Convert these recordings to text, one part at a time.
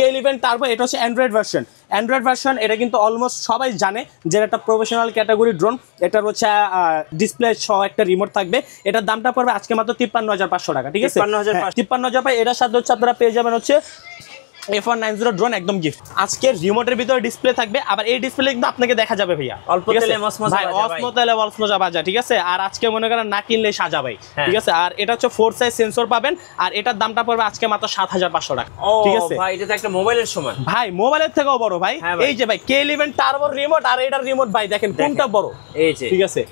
K11 turbo, এটা হচ্ছে Android version. এটা কিন্তু অলমোস্ট সবাই জানে যে একটা প্রফেশনাল ক্যাটাগরি ড্রোন। এটার হচ্ছে ডিসপ্লে সহ একটা রিমোট থাকবে। এটার দামটা পড়বে আজকে মাত্র 53,500 টাকা, ঠিক আছে? 53,500। এটার সাথে হচ্ছে আপনারা পেয়ে যাবেন হচ্ছে F190 ড্রোন, একদম গিফট। আজকে রিমোটের ভিতরে ডিসপ্লে থাকবে, আবার এই ডিসপ্লে কিন্তু আপনাকে দেখা যাবে ভাইয়া অল্প তেলে মজা, ঠিক আছে? আর আজকে মনে করেন না কিনলে সাজা ভাই, ঠিক আছে? আর এটা হচ্ছে 4 সাইজ সেন্সর পাবেন, আর এটার দামটা পড়বে আজকে মাত্র 7,500 টাকা, ঠিক আছে? ভাই এটা তো একটা মোবাইলের সমান ভাই, মোবাইলের থেকেও বড় ভাই। এই যে ভাই K11 টার্বো রিমোট আর এটার রিমোট ভাই দেখেন কোনটা বড়, এই যে, ঠিক আছে?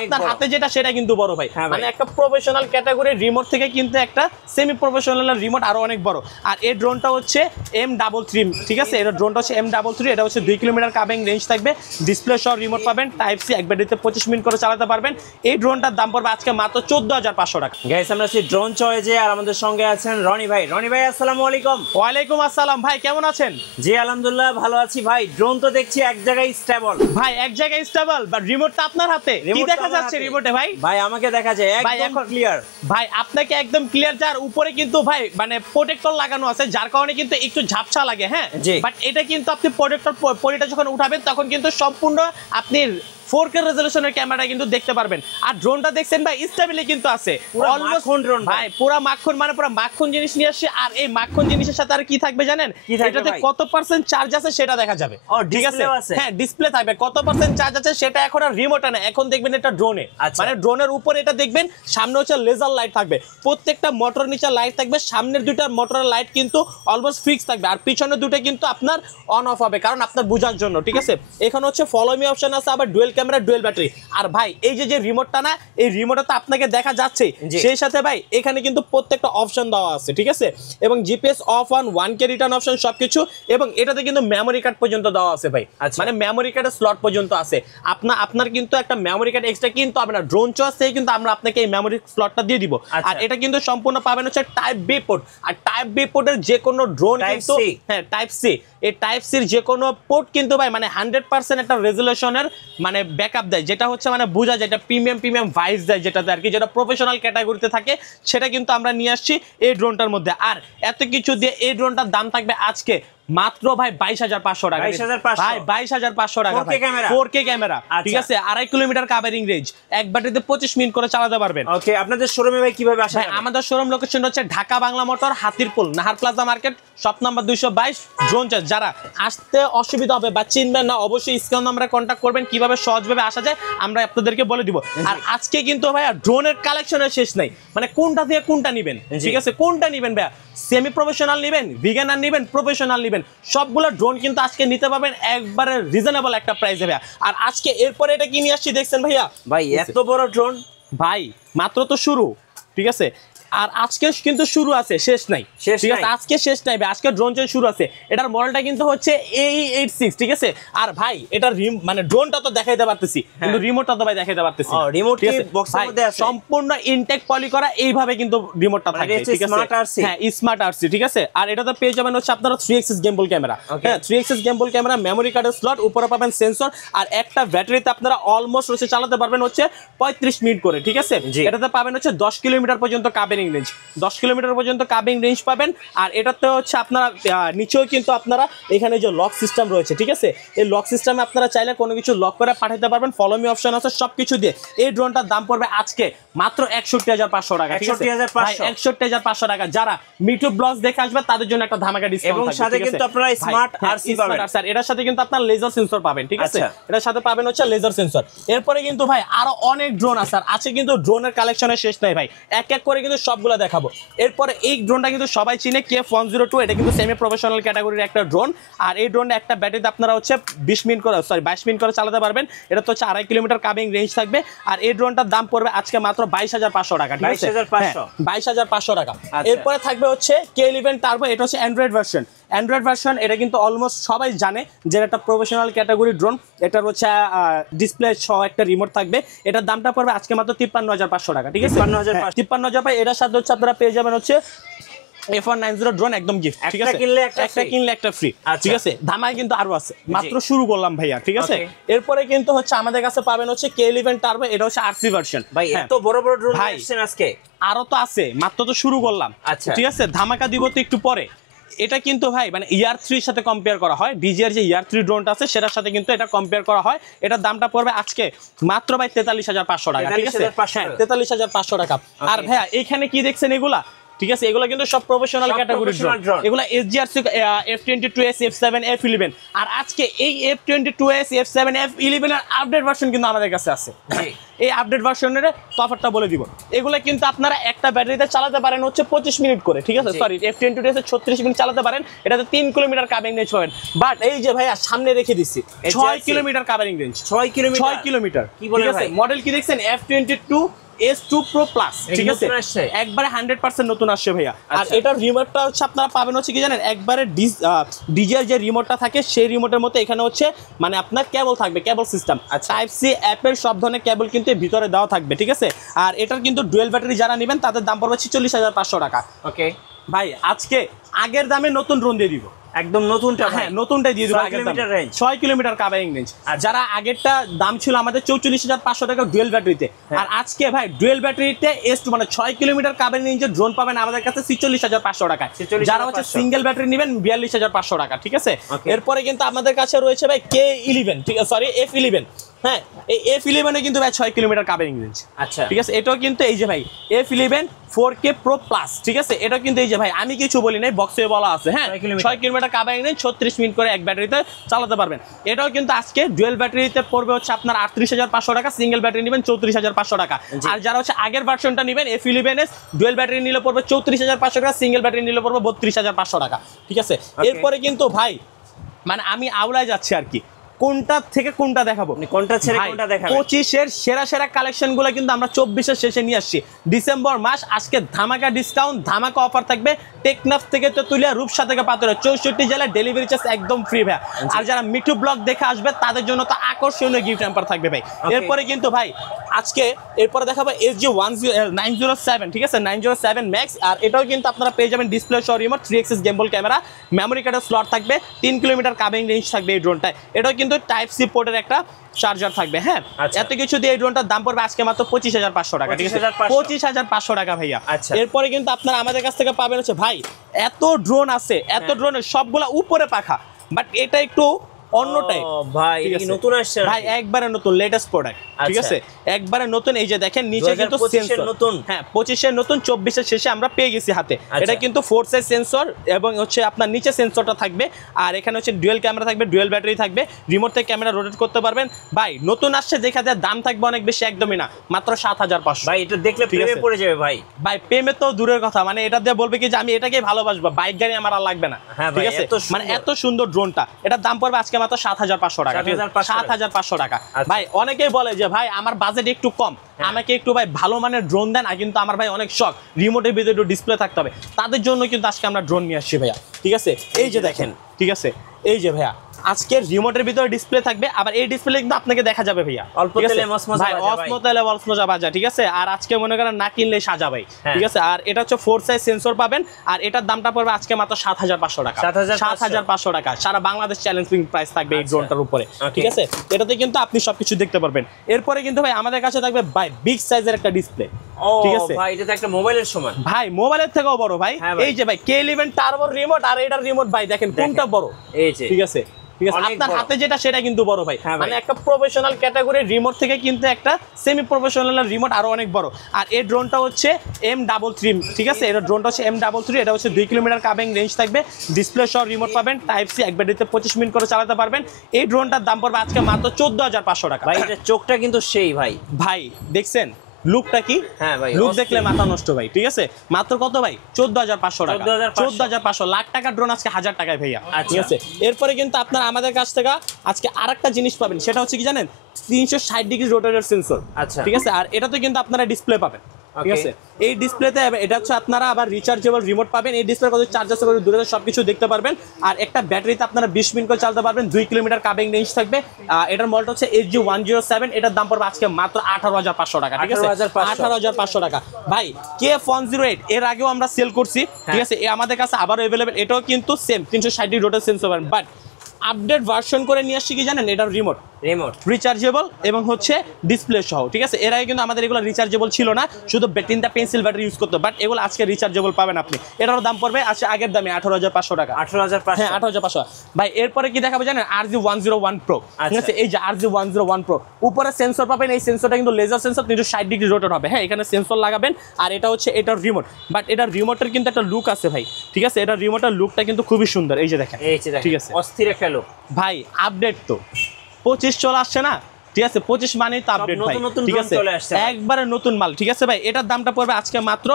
আপনার হাতে যেটা সেটা কিন্তু বড় ভাই, মানে একটা প্রফেশনাল ক্যাটাগরির রিমোট থেকে কিন্তু একটা সেমি প্রফেশনাল রিমোট আরো অনেক বড়। আর এই ড্রোনটা হচ্ছে M33, ঠিক আছে? এটা ড্রোনটা হচ্ছে M33, এটা হচ্ছে 2 কিলোমিটার কাবিং রেঞ্জ থাকবে, ডিসপ্লে সহ রিমোট পাবেন, টাইপ সি, এক ব্যাটারিতে 25 মিনিট করে চালাতে পারবেন। এই ড্রোনটার দাম পড়বে আজকে মাত্র 14,500 টাকা। গাইস, আমরা আছি ড্রোন চয়েজে, আর আমাদের সঙ্গে আছেন রনি ভাই। রনি ভাই, আসসালামু আলাইকুম। ওয়ালাইকুম আসসালাম ভাই, কেমন আছেন? জি আলহামদুলিল্লাহ ভালো আছি ভাই। ড্রোন তো দেখছি এক জায়গায় স্টেবল ভাই, এক জায়গায় স্টেবল, বাট রিমোটটা আপনার হাতে। কি দেখা যাচ্ছে রিমোটে ভাই? ভাই আমাকে দেখা যায় একদম ক্লিয়ার ভাই, আপনাকে একদম ক্লিয়ার। যার উপরে কিন্তু ভাই মানে প্রোটেক্টর লাগানো আছে, যার কারণে কিন্তু একটু ঝাপসা লাগে, হ্যাঁ? বাট এটা কিন্তু আপনি প্রোটেক্টর পরিটা যখন উঠাবেন তখন কিন্তু সম্পূর্ণ আপনি 4K রেজোলিউশনের ক্যামেরা কিন্তু দেখতে পারবেন। আর ড্রোনটা দেখছেন ভাই, স্টেবিলি কিন্তু আছে, অলমোস্ট ড্রোন ভাই, পুরো মাখন, মানে পুরো মাখন জিনিস নিয়ে আসছে। আর এই মাখন জিনিসের সাথে আর কি থাকবে জানেন? এটাতে কত পার্সেন্ট চার্জ আছে সেটা দেখা যাবে, ঠিক আছে? হ্যাঁ, ডিসপ্লে থাকবে, কত পার্সেন্ট চার্জ আছে সেটা। এখন আর রিমোটে না, এখন দেখবেন এটা ড্রোনে, মানে ড্রোনের উপরে এটা দেখবেন। সামনে হচ্ছে লেজার লাইট থাকবে, প্রত্যেকটা মোটর নিচে লাইট থাকবে। সামনের দুইটা মোটরের লাইট কিন্তু অলমোস্ট ফিক্স থাকবে, আর পিছনের দুটো কিন্তু আপনার অন অফ হবে, কারণ আপনার বোঝার জন্য, ঠিক আছে? এখানে হচ্ছে ফলো মি অপশন আছে, আবার ডুয়েল ক্যামেরা, ডুয়েল ব্যাটারি। আর ভাই, এই যে রিমোটটা না, এই রিমোটে তো আপনাকে দেখা যাচ্ছে, সেই সাথে ভাই এখানে কিন্তু প্রত্যেকটা অপশন দেওয়া আছে, ঠিক আছে? এবং GPS of on, 1K return option, সবকিছু। এবং এটাতে কিন্তু মেমোরি কার্ড পর্যন্ত দেওয়া আছে ভাই, মানে মেমোরি কার্ডের স্লট পর্যন্ত আছে। আপনার কিন্তু একটা মেমোরি কার্ড এক্সট্রা কিন্তু হবে না, ড্রোন চয়েস থেকে কিন্তু আমরা আপনাকে এই মেমোরি স্লটটা দিয়ে দিব। আর এটা কিন্তু সম্পূর্ণ পাবেন হচ্ছে টাইপ বি পোর্ট। আর টাইপ বি পোর্টের যে কোনো ড্রোন কিন্তু, হ্যাঁ, টাইপ সি, এই টাইপ সির যে কোনো পোর্ট কিন্তু ভাই মানে 100% একটা রেজোলিউশনের মানে ব্যাকআপ দেয়, যেটা হচ্ছে মানে বোঝা যায়, এটা প্রিমিয়াম ভাইস দেয়, যেটাতে আর কি, যেটা প্রফেশনাল ক্যাটাগরিতে থাকে, সেটা কিন্তু আমরা নিয়ে আসছি এই ড্রোনটার মধ্যে। আর এত কিছু দিয়ে এই ড্রোনটার দাম থাকবে আজকে মাত্র ভাই 22,500 টাকা, ভাই 22,500 টাকা, 4K ক্যামেরা, ঠিক আছে? 2.5 কিলোমিটার কাভারিং রেঞ্জ, এক ব্যাটারিতে 25 মিনিট করে চালাতে পারবেন। ওকে, আপনাদের শোরুমে ভাই কিভাবে আসা যাবে? আমাদের শোরুম লোকেশন হচ্ছে Dhaka Bangla motor, Hatirpul, Nahar plaza market, shop number 222, drone choice. যারা আসতে অসুবিধা হবে বা চিনবেন না, অবশ্যই স্ক্রিন নাম্বারে কন্ট্যাক্ট করবেন, কিভাবে সহজভাবে আসা যায় আমরা আপনাদেরকে বলে দিব। আর আজকে কিন্তু ভাইয়া ড্রোনের কালেকশনের শেষ নাই, মানে কোনটা দিয়ে কোনটা নেবেন, ঠিক আছে? কোনটা নেবেন ভাইয়া, সেমি প্রফেশনাল নেবেন, বিগিনার নেবেন, প্রফেশনাল নেবেন, সবগুলো ড্রোন কিন্তু আজকে নিতে পারবেন একবারে রিজনেবল একটা প্রাইসে ভাইয়া। আর আজকে এরপরে এটা কি নিয়ে আসছি দেখছেন ভাইয়া? ভাই এত বড় ড্রোন ভাই, মাত্র তো শুরু, ঠিক আছে? আর আজকে কিন্তু শুরু আছে, শেষ নাই, ঠিক আছে? আজকে শেষ নাই ভাই, আজকে ড্রোন চয়েস শুরু আছে। এটার মডেলটা কিন্তু হচ্ছে AE86, ঠিক আছে? আর ভাই এটার মানে ড্রোনটা তো দেখাইতে পারতেছি, কিন্তু রিমোটটা তো ভাই দেখাইতে পারতেছি। রিমোট কি বক্সের মধ্যে আছে? সম্পূর্ণ ইনটেক পলি করা, এইভাবে কিন্তু রিমোটটা থাকবে, ঠিক আছে? হ্যাঁ, স্মার্ট আরসি, ঠিক আছে? আর এটাতে পেয়ে যাবেন হচ্ছে আপনারা 3 এক্সিস গেমবল ক্যামেরা, হ্যাঁ, 3 এক্সিস গেমবল ক্যামেরা, মেমোরি কার্ডের স্লট, উপরে পাবেন সেন্সর, আর একটা ব্যাটারিতে আপনারা অলমোস্ট হচ্ছে চালাতে পারবেন হচ্ছে 35 মিনিট করে, ঠিক আছে? এটাতে পাবেন হচ্ছে 10 কিলোমিটার পর্যন্ত কাভারিং রেঞ্জ, 10 কিলোমিটার পর্যন্ত কাবিং রেঞ্জ পাবেন। আর এটাতে হচ্ছে আপনারা নিচেও কিন্তু আপনারা এখানে যে লক সিস্টেম রয়েছে, ঠিক আছে? এই লক সিস্টেমে আপনারা চাইলে কোনো কিছু লক করে পাঠাতে পারবেন, ফলো মি অপশন আছে, সবকিছু দিয়ে এই ড্রোনটার দাম পড়বে আজকে মাত্র 61,500 টাকা, ঠিক আছে? 61,500 টাকা। যারা মিটু ব্লগস দেখে আসবে তাদের জন্য একটা ধামাকা ডিসকাউন্ট এবং সাথে কিন্তু আপনারা স্মার্ট আরসি পাবেন, স্যার। এটার সাথে কিন্তু আপনারা লেজার সেন্সর পাবেন, ঠিক আছে? এটার সাথে পাবেন হচ্ছে লেজার সেন্সর। এরপরে কিন্তু ভাই আরো অনেক ড্রোন আছে, আর আছে কিন্তু ড্রোনের কালেকশনের শেষ নাই ভাই, এক এক করে কিন্তু সবগুলো দেখাবো। এরপরে এই ড্রোনটা কিন্তু সবাই চিনে, KF102, এটা কিন্তু সেমি প্রফেশনাল ক্যাটাগরির একটা ড্রোন। আর এই ড্রোনটা একটা ব্যাটারিতে আপনারা হচ্ছে 22 মিনিট করে চালাতে পারবেন। এটা তো হচ্ছে 2.5 কিলোমিটার কাবিং রেঞ্জ থাকবে। আর এই ড্রোনটার দাম পড়বে আজকে মাত্র 22,500 টাকা, ঠিক আছে? 22,500 টাকা। এরপরে থাকবে হচ্ছে K11 টার্বো, এটা হচ্ছে অ্যান্ড্রয়েড ভার্সন। এটা কিন্তু অলমোস্ট সবাই জানে যে একটা প্রফেশনাল ক্যাটাগরি ড্রোন। এটার হচ্ছে ডিসপ্লে সহ একটা রিমোট থাকবে। এটার দামটা পড়বে আজকে মাত্র 53,500 টাকা, ঠিক আছে? 53,500। এটার সাথে হচ্ছে আপনারা পেয়ে যাবেন হচ্ছে F190 ড্রোন, একদম গিফট, ঠিক আছে? একটা কিনলে একটা ফ্রি, ঠিক আছে? ধামাই কিন্তু আরো আছে, মাত্র শুরু করলাম ভাইয়া, ঠিক আছে? এরপরে কিন্তু হচ্ছে আমাদের কাছে পাবেন হচ্ছে K11 টার্বো, এটা হচ্ছে আরসি ভার্সন। ভাই এত বড় ড্রোন আসছেন আজকে? আরো তো আছে, মাত্র তো শুরু করলাম, ঠিক আছে? ধামাকা দিব তো একটু পরে। এটা কিন্তু ভাই মানে ইয়ার 3 সাথে কম্পেয়ার করা হয়, ডিজিআর যে ইয়ার 3 ড্রোনটা আছে সেটার সাথে কিন্তু এটা কম্পেয়ার করা হয়। এটার দামটা পড়বে আজকে মাত্র ভাই 43,500 টাকা, ঠিক আছে? 43,500 টাকা। আর ভাইয়া এখানে কি দেখছেন এগুলা, ঠিক আছে, এগুলো কিন্তু সব প্রফেশনাল ক্যাটাগরি ড্রোন, এগুলো SGRC F22s F7 F11। আর আজকে এই F22s F7 F11 এর আপডেট ভার্সন কিন্তু আমাদের কাছে আছে। এই আপডেট ভার্সনের তফাৎটা বলে দিব। এগুলো কিন্তু আপনারা একটা ব্যাটারিতে চালাতে পারেন হচ্ছে 25 মিনিট করে, ঠিক আছে? সরি, F22s এ 36 মিনিট চালাতে পারেন, এটাতে 3 কিলোমিটার কাভারিং রেঞ্জ পাবেন। বাট এই যে ভাইয়া সামনে রেখে দিচ্ছি 6 কিলোমিটার কাভারিং রেঞ্জ, 6 কিলোমিটার, কি বলে ভাই? মডেল কি দেখছেন? F22S2 Pro Plus, ঠিক আছে, একবারে 100% নতুন আসছে ভাইয়া। আর এটার রিমোটটা হচ্ছে আপনারা পাবেন হচ্ছে কি জানেন, একবারে ডিজিআর যে রিমোটটা থাকে সেই রিমোটের মতো এখানে হচ্ছে মানে আপনার কেবল থাকবে, কেবল সিস্টেম, টাইপ সি অ্যাপেল সব ধরনের কেবল কিন্তু ভিতরে দেওয়া থাকবে, ঠিক আছে? আর এটার কিন্তু ডুয়েল ব্যাটারি যারা নেবেন তাদের দাম পড়বে 46,500 টাকা। ওকে ভাই আজকে আগের দামে নতুন ড্রোন দিয়ে দিব, একদম নতুনটা। হ্যাঁ নতুনটাই দিয়ে দিব। 6 কিলোমিটার কাভারিং রেঞ্জ। আর যারা আগেরটা দাম ছিল আমাদের 44,500 টাকা ডুয়েল ব্যাটারিতে, আর আজকে ভাই ডুয়েল ব্যাটারিতে S2 মানে 6 কিলোমিটার কাভারিং রেঞ্জের ড্রোন পাবেন আমাদের কাছে 46,500 টাকা। যারা হচ্ছে সিঙ্গেল ব্যাটারি নেবেন 42,500 টাকা, ঠিক আছে? এরপরে কিন্তু আমাদের কাছে রয়েছে ভাই K11, ঠিক আছে, সরি F11। হ্যাঁ, এই F11 এ কিন্তু ভাই 6 কিলোমিটার কাভারিং রেঞ্জ, আচ্ছা, ঠিক আছে? এটাও কিন্তু এই যে ভাই F11 4K Pro Plus, ঠিক আছে? এটা কিন্তু এই যে ভাই আমি কিছু বলি নাই, বক্সে বলা আছে, হ্যাঁ 6 কিলোমিটার কাভারিং রেঞ্জ, 36 মিনিট করে এক ব্যাটারিতে চালাতে পারবেন। এটাও কিন্তু আজকে ডুয়েল ব্যাটারিতে পড়বে হচ্ছে আপনার 38,500 টাকা, সিঙ্গেল ব্যাটারি নেবেন 34,500 টাকা। আর যারা হচ্ছে আগের ভার্সনটা নেবেন F11s ডুয়েল ব্যাটারি নিলে পড়বে 34,500 টাকা, সিঙ্গেল ব্যাটারি নিলে পড়বে 32,500 টাকা, ঠিক আছে? এরপরে কিন্তু ভাই মানে আমি আউলায় যাচ্ছি আর কি, কোনটা থেকে কোনটা দেখাবো, কোনটা ছেড়ে কোনটা দেখাবো। 25 এর সেরা সেরা কালেকশন গুলো কিন্তু আমরা 24 এর শেষে নিয়ে আসছি। ডিসেম্বর মাস আজকে ধামাকা ডিসকাউন্ট, ধামাকা অফার থাকবে। টেকনাফ থেকে তেতুলিয়া, রূপসা থেকে পাথরে 64 জেলায় ডেলিভারি চার্জ একদম ফ্রি ভাই। আর যারা মিঠু ব্লগ দেখে আসবে তাদের জন্য তো আকর্ষণীয় গিফট হ্যাম্পার থাকবে ভাই। এরপরে কিন্তু ভাই আজকে এরপরে দেখাবো SG907, ঠিক আছে, 907 ম্যাক্স। আর এটাও কিন্তু আপনারা পেয়ে যাবেন ডিসপ্লে সহ রিমোট, 3 এক্সিস গেমবল ক্যামেরা, মেমোরি কার্ডের স্লট থাকবে, 3 কিলোমিটার কাভারিং রেঞ্জ থাকবে এই ড্রোনটায়। এটাও কিন্তু টাইপ সি পোর্টের একটা চার্জার থাকবে। হ্যাঁ, এত কিছু দিয়ে এই ড্রোনটার দাম পড়বে আজকে মাত্র 25,500 টাকা, ঠিক আছে? 25,500 টাকা ভাইয়া। এরপরে কিন্তু আপনারা আমাদের কাছ থেকে পাবেন হচ্ছে ভাই এত ড্রোন আছে, এত ড্রোনের সবগুলা উপরে পাখা, বাট এটা একটু অন্যটাই ভাই, নতুন আসছে ভাই, একবারে নতুন লেটেস্ট প্রোডাক্ট, ঠিক আছে, একবারে নতুন। এই যে দেখেন নিচে কিন্তু সেন্সর নতুন, হ্যাঁ 25 এর নতুন, 24 এর শেষে আমরা পেয়ে গেছি হাতে। এটা কিন্তু 4 সাইজ সেন্সর এবং হচ্ছে আপনার নিচে সেন্সরটা থাকবে। আর এখানে হচ্ছে ডুয়েল ক্যামেরা থাকবে, ডুয়েল ব্যাটারি থাকবে, রিমোট থেকে ক্যামেরা রোটেট করতে পারবেন। ভাই নতুন আসছে যেখানে দাম থাকবে অনেক বেশি, একদমই না, মাত্র 7,500। ভাই এটা দেখলে প্রেমে পড়ে যাবে ভাই। ভাই প্রেমে তো দূরের কথা, মানে এটা দিয়ে বলবে কি যে আমি এটাকেই ভালোবাসবো, বাইক গাড়ি আমার আর লাগবে না, ঠিক আছে? মানে এত সুন্দর ড্রোনটা, এটার দাম পড়বে আজকে মাত্র 7,500 টাকা, 7,500 টাকা। ভাই অনেকেই বলে যে ভাই আমার বাজেট একটু কম, আমাকে একটু ভাই ভালো মানের ড্রোন দেন, আর কিন্তু আমার ভাই অনেক শখ রিমোটের ভিতরে একটু ডিসপ্লে থাকতে হবে, তাদের জন্য কিন্তু আজকে আমরা ড্রোন নিয়ে আসছি ভাইয়া, ঠিক আছে? এই যে দেখেন, ঠিক আছে, এই যে ভাইয়া আজকে রিমোটের ভিতরে ডিসপ্লে থাকবে, আবার এই ডিসপ্লে কিন্তু আপনাকে দেখা যাবে ভাইয়া, অল্প তেলে মসমসা বাজা, ঠিক আছে? আর আজকে মনে করেন না কিনলে সাজা ভাই, ঠিক আছে? আর এটা হচ্ছে 4 সাইজ সেন্সর পাবেন, আর এটার দামটা পড়বে আজকে মাত্র 7,500 টাকা, 7,500 টাকা। সারা বাংলাদেশ চ্যালেঞ্জিং প্রাইস থাকবে এই ড্রোনটার উপরে, ঠিক আছে? এটাতে কিন্তু আপনি সবকিছু দেখতে পারবেন। এরপরে কিন্তু ভাই আমাদের কাছে থাকবে ভাই বিগ সাইজের একটা ডিসপ্লে, ঠিক আছে ভাই? এটা তো একটা মোবাইলের সমান ভাই, মোবাইলের থেকেও বড় ভাই। এই যে ভাই K11 টার্বো রিমোট, আর এটার রিমোট ভাই দেখেন কোনটা বড়, এই যে, ঠিক আছে, ঠিক আছে? আপনার হাতে যেটা সেটা কিন্তু বড় ভাই, মানে একটা প্রফেশনাল ক্যাটাগরির রিমোট থেকে কিন্তু একটা সেমি প্রফেশনাল রিমোট আরো অনেক বড়। আর এই ড্রোনটা হচ্ছে M33, ঠিক আছে? এটা ড্রোনটা হচ্ছে M33, এটা হচ্ছে 2 কিলোমিটার কাভারিং রেঞ্জ থাকবে, ডিসপ্লে সহ রিমোট পাবেন, টাইপ সি এক ব্যাটারিতে 25 মিনিট করে চালাতে পারবেন। এই ড্রোনটার দাম পড়বে আজকে মাত্র 14,500 টাকা। ভাই এটা চোখটা কিন্তু সেই ভাই, ভাই দেখছেন লুকটা কি? হ্যাঁ ভাই, লুক দেখলে মাথা নষ্ট ভাই, ঠিক আছে? মাত্র কত ভাই? 14,500 টাকা, 14,500 লাখ টাকার ড্রোন আজকে 1000 টাকায় ভাইয়া, ঠিক আছে? এরপরে কিন্তু আপনারা আমাদের কাছ থেকে আজকে আরেকটা জিনিস পাবেন, সেটা হচ্ছে কি জানেন? 360 ডিগ্রি রোটেটর সেন্সর, আচ্ছা, ঠিক আছে? আর এটাতে কিন্তু আপনারা ডিসপ্লে পাবেন, ঠিক আছে? এই ডিসপ্লেতে এটা হচ্ছে আপনারা আবার রিচার্জেবল রিমোট পাবেন, এই ডিসপ্লে কত চার্জ আছে করে দূরে সবকিছু দেখতে পারবেন। আর একটা ব্যাটারিতে আপনারা 20 মিনিট করে চালাতে পারবেন, 2 কিলোমিটার কাভারিং রেঞ্জ থাকবে। এটার মডেলটা হচ্ছে SG107, এটার দাম পড়বে আজকে মাত্র 18,500 টাকা, ঠিক আছে? 18,500 টাকা। ভাই K108 এর আগেও আমরা সেল করছি, ঠিক আছে? আমাদের কাছে আবারও अवेलेबल, এটাও কিন্তু same 360 degree rotator sensor, but update version করে নিয়ে আসছি কি জানেন, এটার রিমোট রিচার্জেবল এবং হচ্ছে ডিসপ্লে সহ, ঠিক আছে। এর আগে কিন্তু আমাদের এগুলো রিচার্জেবল ছিল না, শুধু তিনটা পেন্সিল ব্যাটারি ইউজ করতো, বাট এগুলো আজকে রিচার্জেবল পাবেন আপনি। এটারও দাম পড়বে আজকে আগের দামে 18,500 টাকা। 18,500, হ্যাঁ 18,500। ভাই এরপরে কি দেখাবো জানেন, RG101 Pro, ঠিক আছে। এই যে RG101 Pro, উপরে সেন্সর পাবেন, এই সেন্সরটা কিন্তু লেজার সেন্সর, 360 ডিগ্রি রোটেট হবে। হ্যাঁ এখানে সেন্সর লাগাবেন, আর এটা হচ্ছে এটার রিমোট, বাট এটার রিমোটের কিন্তু একটা লুক আছে ভাই, ঠিক আছে। এটার রিমোটের লুকটা কিন্তু খুবই সুন্দর, এই যে দেখেন, ঠিক আছে, অস্থির একটা লুক ভাই। আপডেট তো 25 চলে আসছে না, ঠিক আছে। 25 মানেই তো আপডেট ভাই, ঠিক আছে, একবারে নতুন মাল, ঠিক আছে ভাই। এটার দামটা পড়বে আজকে মাত্র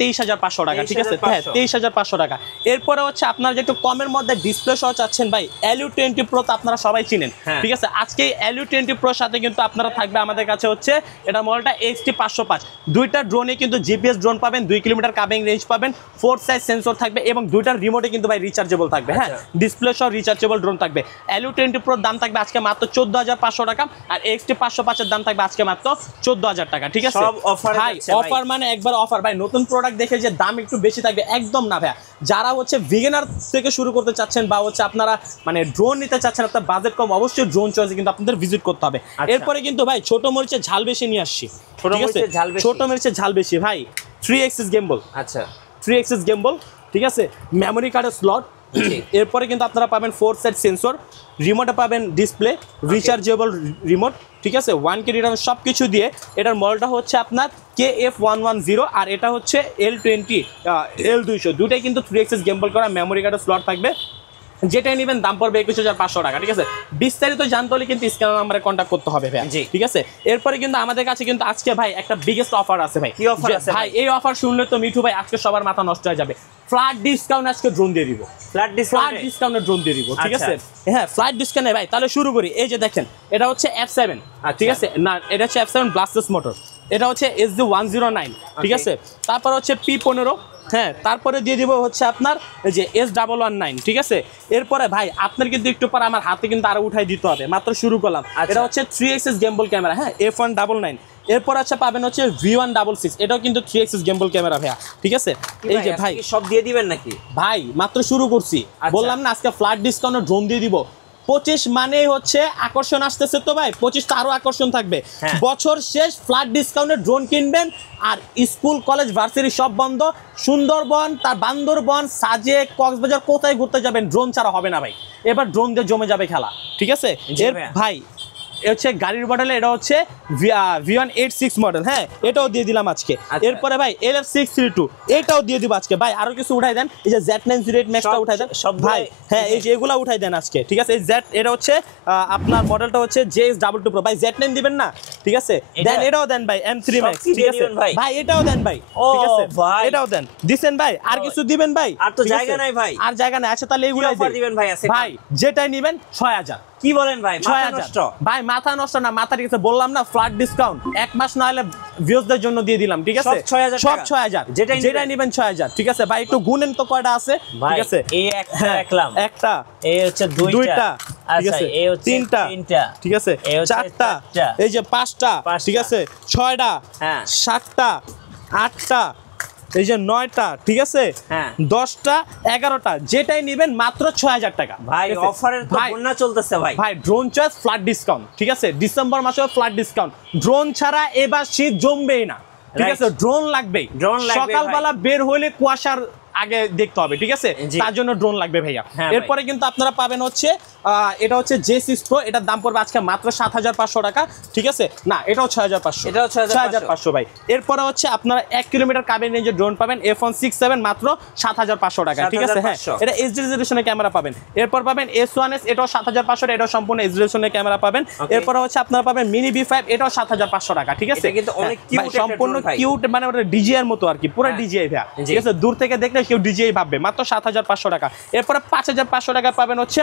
23,500 টাকা, ঠিক আছে। হ্যাঁ 23,500 টাকা। এরপরে হচ্ছে আপনারা যে একটু কমের মধ্যে ডিসপ্লে সহ চাচ্ছেন ভাই, LU20 Pro তো আপনারা সবাই চিনেন, ঠিক আছে। আজকে LU20 Pro সাথে কিন্তু আপনারা থাকবে আমাদের কাছে হচ্ছে এটা মডেলটা XT505। দুইটা ড্রোনে কিন্তু জিপিএস ড্রোন পাবেন, 2 কিলোমিটার কাভিং রেঞ্জ পাবেন, 4 সাইজ সেন্সর থাকবে, এবং দুইটার রিমোটে কিন্তু ভাই রিচার্জেবল থাকবে। হ্যাঁ ডিসপ্লে সহ রিচার্জেবল ড্রোন থাকবে। LU20 Pro দাম থাকবে আজকে মাত্র 14,500 টাকা, আর XT505 এর দাম থাকবে আজকে মাত্র 14,000 টাকা, ঠিক আছে। সব অফার ভাই অফার মানে একবার অফার ভাই। নতুন প্রোডাক্ট দেখে যে দাম একটু বেশি থাকবে একদম না ভাই। যারা হচ্ছে বিগিনার থেকে শুরু করতে চাচ্ছেন, বা হচ্ছে আপনারা মানে ড্রোন নিতে চাচ্ছেন, আপনার বাজেট কম, অবশ্যই ড্রোন চয়েসে কিন্তু আপনাদের ভিজিট করতে হবে। এরপরে কিন্তু ভাই ছোট মরিচের ঝাল বেশি নিয়ে আসছি, ঠিক আছে। ছোট মরিচের ঝাল বেশি ভাই, 3 axis gimbal, আচ্ছা 3 axis gimbal, ঠিক আছে। মেমোরি কার্ডের স্লট, এরপরে কিন্তু আপনারা পাবেন 4 সেট সেন্সর, রিমোটে পাবেন ডিসপ্লে, রিচার্জেবল রিমোট, ঠিক আছে। 1K রিটার্ন সব কিছু দিয়ে। এটার মডেলটা হচ্ছে আপনার KF110, আর এটা হচ্ছে L200, দুটাই কিন্তু 3 axis gimbal করা, মেমোরি কার্ডের স্লট থাকবে। যেটাই নেবেন দাম পড়বে 21,500 টাকা, ঠিক আছে। বিস্তারিত জানতে হলে কিন্তু স্ক্যান নাম্বারে কন্ট্যাক্ট করতে হবে ভাই, ঠিক আছে। এরপরে কিন্তু আমাদের কাছে কিন্তু আজকে ভাই একটা বিগেস্ট অফার আছে ভাই। কি অফার আছে ভাই? এই অফার শুনলে তো মিঠু ভাই আজকে সবার মাথা নষ্ট হয়ে যাবে। ফ্ল্যাট ডিসকাউন্ট আজকে ড্রোন দিয়ে দিব, ফ্ল্যাট ডিসকাউন্টে ড্রোন দিয়ে দিব, ঠিক আছে। হ্যাঁ ফ্ল্যাট ডিসকাউন্টে ভাই। তাহলে শুরু করি। এই যে দেখেন, এটা হচ্ছে F7, ঠিক আছে না, এটা হচ্ছে F7 ব্লাস্টেস মোটর, এটা হচ্ছে SD109, ঠিক আছে। তারপর হচ্ছে P15, হ্যাঁ তারপরে দিয়ে দিব হচ্ছে আপনার এই যে S119, ঠিক আছে। এরপরে ভাই আপনার কিন্তু একটু পর আমার হাতে কিন্তু আরো উঠাই দিতে হবে, মাত্র শুরু করলাম। এটা হচ্ছে 3 axis gimbal ক্যামেরা, হ্যাঁ F199। এরপর আছে পাবেন হচ্ছে V166, এটাও কিন্তু 3 axis gimbal ক্যামেরা ভাইয়া, ঠিক আছে। এই যে ভাই সব দিয়ে দিবেন নাকি ভাই? মাত্র শুরু করছি, বললাম না আজকে ফ্ল্যাট ডিসকাউন্টে ড্রোন দিয়ে দিব। 25 মানেই হচ্ছে আকর্ষণ আসতেছে তো ভাই, 25 তো আরো আকর্ষণ থাকবে। বছর শেষ ফ্ল্যাট ডিসকাউন্টে ড্রোন কিনবেন, আর স্কুল কলেজ ভার্সিটি সব বন্ধ। সুন্দরবন, তার বান্দরবন, সাজেক, কক্সবাজার কোথায় ঘুরতে যাবেন, ড্রোন ছাড়া হবে না ভাই। এবার ড্রোন দিয়ে জমে যাবে খেলা, ঠিক আছে। এর ভাই এটা হচ্ছে গাড়ির মডেলে, এটা হচ্ছে V186 মডেল, হ্যাঁ এটাও দিয়ে দিলাম আজকে। এরপরে ভাই LF632, এটাও দিয়ে দিব আজকে ভাই। আরো কিছু উঠাই দেন, এই যে Z908 ম্যাক্সটা উঠাই দেন সব ভাই। হ্যাঁ এই যে এগুলা উঠাই দেন আজকে, ঠিক আছে। এই Z, এটা হচ্ছে আপনার মডেলটা হচ্ছে JS22 Pro ভাই। Z9 দিবেন না, ঠিক আছে, দেন এটাও দেন ভাই M3 Max, ঠিক আছে ভাই। এটাও দেন ভাই, ঠিক আছে, এটাও দেন, দিবেন ভাই। আর কিছু দিবেন ভাই? আর তো জায়গা নাই ভাই, আর জায়গা নাই। আচ্ছা তাহলে এগুলাই দিবেন ভাই। ভাই যেটাই নেবেন 6,000। কি বলেন ভাই? 6,000 ভাই, মাথা নষ্ট না, মাথা ঠিক আছে। বললাম না ফ্ল্যাট ডিসকাউন্ট, এক মাস না হলে ভিউজদের জন্য দিয়ে দিলাম, ঠিক আছে। সব 6,000, যেটাই নেবেন 6,000, ঠিক আছে ভাই। একটু গুনেন তো কয়টা আছে, ঠিক আছে। এই একটা রাখলাম, একটা, এই হচ্ছে দুইটা, ঠিক আছে, এই হচ্ছে তিনটা, ঠিক আছে, চারটা, এই যে পাঁচটা, ঠিক আছে, 6টা, হ্যাঁ 7টা, 8টা, এই যে 9টা, ঠিক আছে, 10টা, 11টা, যেটাই নেবেন মাত্র 6,000 টাকা ভাই। অফারের তো বন্যা চলতেছে ভাই। ভাই ড্রোন চয়েস ফ্ল্যাট ডিসকাউন্ট, ঠিক আছে। ডিসেম্বর মাসে ফ্ল্যাট ডিসকাউন্ট। ড্রোন ছাড়া এবার শীত জমবেই না, ঠিক আছে। ড্রোন লাগবেই, সকালবেলা বের হইলে কুয়াশার আগে দেখতে হবে, ঠিক আছে, তার জন্য ড্রোন লাগবে ভাইয়া। এরপরে কিন্তু আপনারা পাবেন হচ্ছে এটা হচ্ছে J6 Pro, এটার দাম পড়বে আজকে মাত্র 7,500 টাকা, ঠিক আছে। না এটাও 6,500, এটাও 6,500 ভাই। এরপরে হচ্ছে আপনারা 1 কিলোমিটার কাবিন রেঞ্জের ড্রোন পাবেন F167 মাত্র 7,500 টাকা, ঠিক আছে। হ্যাঁ এটা HD রেজোলিউশনের ক্যামেরা পাবেন। এরপর পাবেন S1S, এটাও 7,500, এটাও সম্পূর্ণ HD রেজোলিউশনের ক্যামেরা পাবেন। এরপরে হচ্ছে আপনারা পাবেন মিনি B5, এটাও 7,500 টাকা, ঠিক আছে। কিন্তু অনেক কিউট, সম্পূর্ণ কিউট, মানে ওটা DJI এর মতো আর কি, পুরো DJI ভাইয়া, ঠিক আছে। দূর থেকে দেখলে কেউ DJI ভাববে। মাত্র 7,500 টাকা। এরপরে 5,500 টাকা পাবেন হচ্ছে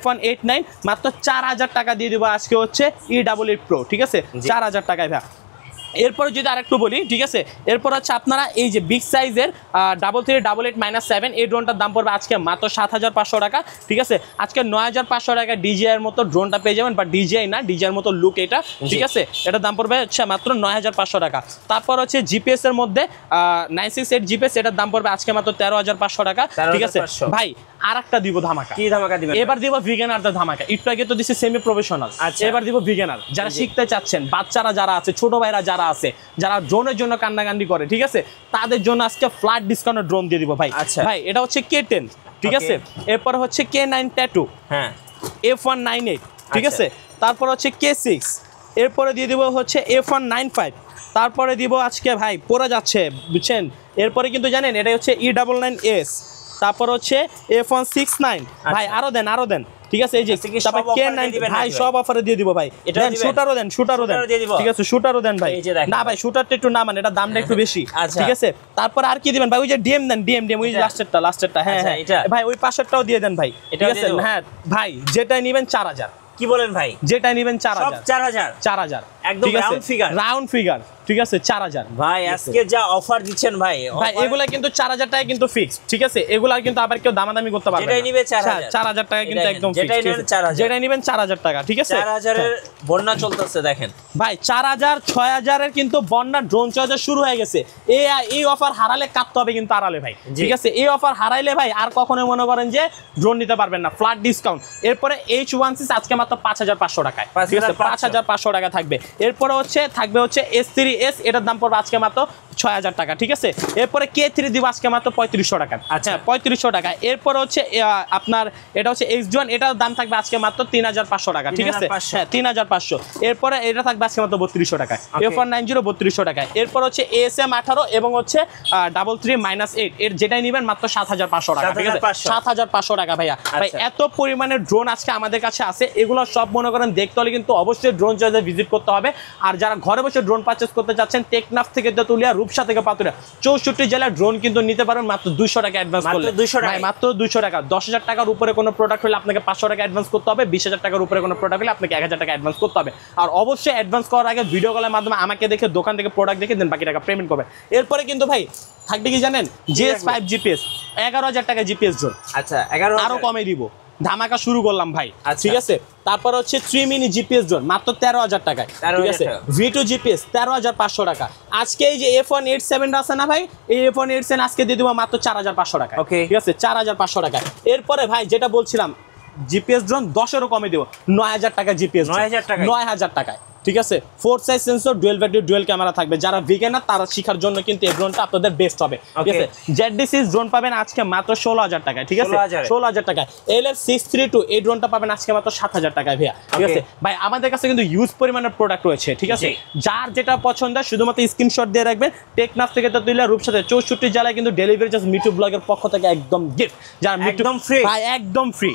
F189, মাত্র 4,000 টাকা দিয়ে দেবো আজকে হচ্ছে E88 Pro, ঠিক আছে, 4,000 টাকায় ভাই। এরপরে যদি আরেকটু বলি, ঠিক আছে, এরপর হচ্ছে আপনারা এই যে বিগ সাইজের 3388-7 এই ড্রোনটার দাম পড়বে আজকে মাত্র 7,500 টাকা, ঠিক আছে। আজকে 9,500 টাকা DJI এর মতো ড্রোনটা পেয়ে যাবেন, বা DJI না, DJI এর মতো লুক এটা, ঠিক আছে। এটার দাম পড়বে হচ্ছে মাত্র 9,500 টাকা। তারপর হচ্ছে জিপিএস এর মধ্যে 968 জিপিএস, এটার দাম পড়বে আজকে মাত্র 13,500 টাকা, ঠিক আছে ভাই। আরেকটা দিব ধামাকা। কি ধামাকা দিবেন? এবার দিব ভিগানারদের ধামাকা। একটু আগে তো দিছি সেমি প্রফেশনাল, আচ্ছা। এবার দিব ভিগানার। যারা শিখতে চাচ্ছেন, বাচ্চারা যারা আছে, ছোট ভাইরা যারা আছে, যারা ড্রোনের জন্য কান্নাকান্দি করে, ঠিক আছে, তাদের জন্য আজকে ফ্ল্যাট ডিসকাউন্টে ড্রোন দিয়ে দিব ভাই। আচ্ছা ভাই এটা হচ্ছে K10, ঠিক আছে, এরপর হচ্ছে K9 ট্যাটু, হ্যাঁ F198, ঠিক আছে, তারপর হচ্ছে K6, এরপরে দিয়ে দিব হচ্ছে F195, তারপরে দিব আজকে ভাই পড়ে যাচ্ছে বুঝছেন, এরপরে কিন্তু জানেন এটা হচ্ছে E99S, তারপর হচ্ছে F169 ভাই, আরো দেন, ঠিক আছে, এই যে তারপর K9 ভাই সব অফারে দিয়ে দিব ভাই। দেন শুটারও দেন, ঠিক আছে, শুটারও দেন ভাই। না ভাই শুটারটা একটু নামান, এটা দামটা একটু বেশি, ঠিক আছে। তারপর আর কি দিবেন ভাই? ওই যে ডিএম দেন, ডিএম ওই লাস্টেরটা, হ্যাঁ ভাই ওই পাশেরটাও দিয়ে দেন ভাই, ঠিক আছে। হ্যাঁ ভাই যেটাই নেবেন 4000। কি বলেন ভাই? যেটাই নেবেন 4000, 4000 একদম রাউন্ড ফিগার, ঠিক আছে, 4000 ভাই। আজকে যা অফার দিচ্ছেন ভাই, এগুলা কিন্তু 4000 টাকা কিন্তু ফিক্স, ঠিক আছে, এগুলা কিন্তু আবার কেউ দামাদামি করতে পারবে না। যেটাই নিবে 4000 টাকা কিন্তু একদম ফিক্স, যেটাই নেবেন 4000 টাকা, ঠিক আছে। 4000 এর বন্যা চলতেছে দেখেন ভাই, 4000 6000 এর কিন্তু বন্যা ড্রোন চয়েস শুরু হয়ে গেছে। এই অফার হারালে কাটতে হবে কিন্তু আড়ালে ভাই, ঠিক আছে। এই অফার হারাইলে ভাই আর কখনো মনে করেন যে ড্রোন নিতে পারবেন না, ফ্ল্যাট ডিসকাউন্ট। এরপরে H16 আজকে মাত্র 5500 টাকায়, ঠিক আছে, 5500 টাকা থাকবে। এরপরে থাকবে হচ্ছে S3S, এটার দাম পড়বে আজকে মাত্র 6000 টাকা, ঠিক আছে। এরপরে K3 দিব আজকে মাত্র 3500 টাকা, আচ্ছা 3500 টাকা। এরপরে হচ্ছে আপনার এটা হচ্ছে X1, এটার দাম থাকবে আজকে মাত্র 3500 টাকা, ঠিক আছে, হ্যাঁ 3500। এরপরে এটা থাকবে আজকে মাত্র 3200 টাকা, F190 3200 টাকা। এরপর হচ্ছে ASM18 এবং হচ্ছে 33-8, এর যেটাই নেবেন মাত্র 7500 টাকা, ঠিক আছে, 7500 টাকা ভাইয়া। ভাই এত পরিমাণের ড্রোন আজকে আমাদের কাছে আছে, এগুলো সব মনে করেন দেখতে হলে কিন্তু অবশ্যই ড্রোন চয়েসে ভিজিট করতে হবে। আর যারা ঘরে বসে ড্রোন পারচেজ করতে চাচ্ছেন, টেকনাফ থেকে তেতুলিয়া, রূপসা থেকে পাতুরিয়া, 64 জেলার ড্রোন কিন্তু নিতে পারেন মাত্র 200 টাকা অ্যাডভান্স করলে, মাত্র 200 টাকা। 10000 টাকার উপরে কোনো প্রোডাক্ট হলে আপনাকে 500 টাকা অ্যাডভান্স করতে হবে, 20000 টাকার উপরে কোনো প্রোডাক্ট হলে আপনাকে 1000 টাকা অ্যাডভান্স করতে হবে। আর অবশ্যই অ্যাডভান্স করার আগে ভিডিও কলের মাধ্যমে আমাকে দেখে, দোকান থেকে প্রোডাক্ট দেখে দেন, বাকি টাকা পেমেন্ট করবেন। এরপরে কিন্তু ভাই থাকবে কি জানেন, GS5 GPS 11000 টাকা জিপিএস ড্রোন, আচ্ছা 11 আরো কমে দিব, ধামাকা শুরু করলাম ভাই, ঠিক আছে। তারপর হচ্ছে 3 মিনি জিপিএস ড্রোন মাত্র 13000 টাকায়, ঠিক আছে। V2 জিপিএস 13500 টাকা। আজকে এই যে F187 আছে না ভাই, এই F187 আজকে দিয়ে দিব মাত্র 4500 টাকা, ঠিক আছে, 4500 টাকা। এরপরে ভাই যেটা বলছিলাম জিপিএস ড্রোন 10এরও কমে দিব, 9000 টাকা জিপিএস, 9000 টাকায়, ঠিক আছে। 4 size sensor, dual battery, dual camera থাকবে। যারা বিগিনার তারা শেখার জন্য কিন্তু এই ড্রোনটা আপনাদের বেস্ট হবে, ঠিক আছে। ZD6 ড্রোন পাবেন আজকে মাত্র 16000 টাকায়, ঠিক আছে, 16000 টাকায়। LF632 এই ড্রোনটা পাবেন আজকে মাত্র 7000 টাকায় ভাইয়া, ঠিক আছে। ভাই আমাদের কাছে কিন্তু ইউজ পরিমাণের প্রোডাক্ট রয়েছে, ঠিক আছে। যার যেটা পছন্দ শুধুমাত্র স্ক্রিনশট দিয়ে রাখবেন। টেকনাফ থেকে তেতুলিয়া, রূপসাতে 64 জেলায় কিন্তু ডেলিভারি চার্জ মিটু ব্লগের পক্ষ থেকে একদম গিফট, যারা একদম ফ্রি, ভাই একদম ফ্রি,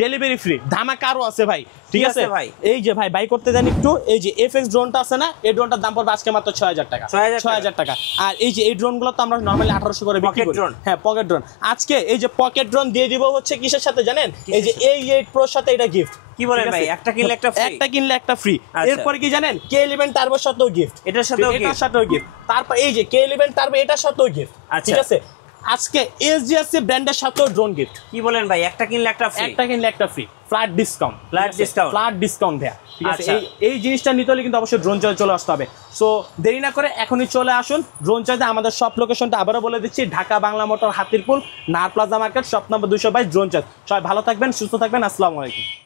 ডেলিভারি ফ্রি। ধামাকা আরো আছে ভাই, ঠিক আছে ভাই। এই যে ভাই বাই করতে দেন একটু, এই যে FX ড্রোনটা আছে না, এই ড্রোনটার দাম পড়বে আজকে মাত্র 6000 টাকা, 6000 টাকা। আর এই যে এই ড্রোনগুলো তো আমরা নরমালি 1800 করে বিক্রি করি, হ্যাঁ পকেট ড্রোন। আজকে এই যে পকেট ড্রোন দিয়ে দিব হচ্ছে কিসের সাথে জানেন, এই যে A8 Pro সাথে এটা গিফট। কি বলেন ভাই? একটা কিনলে একটা ফ্রি, এরপর কি জানেন, K11 টার্বোর সাথেও গিফট, এটার সাথেও গিফট। তারপর এই যে K11 টার্বো এটার সাথেও গিফট, ঠিক আছে। আজকে SGSC ব্র্যান্ডের সাথেও ড্রোন গিফট। কি বলেন ভাই? একটা কিনলে একটা ফ্রি, ফ্ল্যাট ডিসকাউন্ট ভাইয়া, ঠিক আছে। এই জিনিসটা নিতে হলে কিন্তু অবশ্যই ড্রোন চয়েসে চলে আসতে হবে। সো দেরি না করে এখনই চলে আসুন ড্রোন চয়েসে। আমাদের সব লোকেশনটা আবারও বলে দিচ্ছি, ঢাকা বাংলা মোটর, হাতিরপুল, নার plaza market, shop number 222, drone choice. সবাই ভালো থাকবেন, সুস্থ থাকবেন, আসসালামু আলাইকুম।